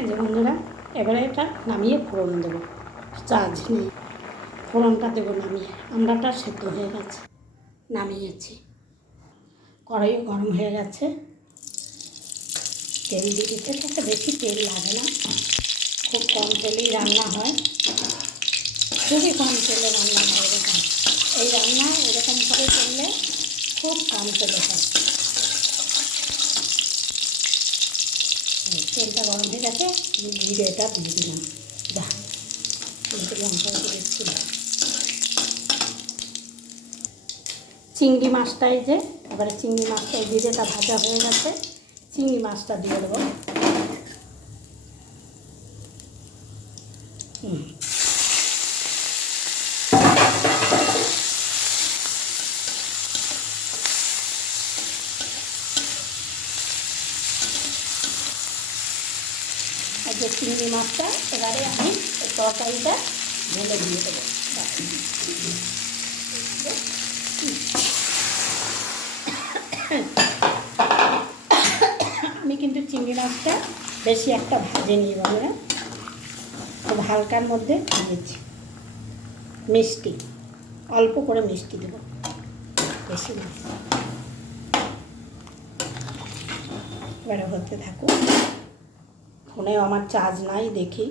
এই যে বন্ধুরা, এবারে এটা নামিয়ে ফোড়ন দেবো। চার্জ নেই, ফোড়নটা দেবো নামিয়ে। আমড়াটা সেদ্ধ হয়ে গেছে, নামিয়েছি। কড়াইও গরম হয়ে গেছে, তেল দিয়ে দিতে থাকে। বেশি তেল লাগে না, খুব কম তেলেই রান্না হয়, খুবই কম তেলে রান্না হয়। এরকম এই রান্না এরকম করে করলে খুব কম তেলে হয়। তেলটা গরম হয়ে গেছে, জিরেটা দিয়ে দিলাম। যা লঙ্কা দিয়ে দিচ্ছিলাম। চিংড়ি মাছটাই যে এবারে চিংড়ি মাছটা জিরেটা ভাজা হয়ে গেছে, চিংড়ি মাছটা দিয়ে দেবো। আর যে চিংড়ি মাছটা এবারে আমি এই তরকারিটা ঢেলে দিয়ে দেবো। আমি কিন্তু চিংড়ি মাছটা বেশি একটা ভাজিনি বন্ধুরা, খুব হালকার মধ্যে ভেজেছি। মিষ্টি অল্প করে মিষ্টি দেবো, বেশি না। এবারে হতে থাকুক। ফোনেও আমার চার্জ নাই, দেখি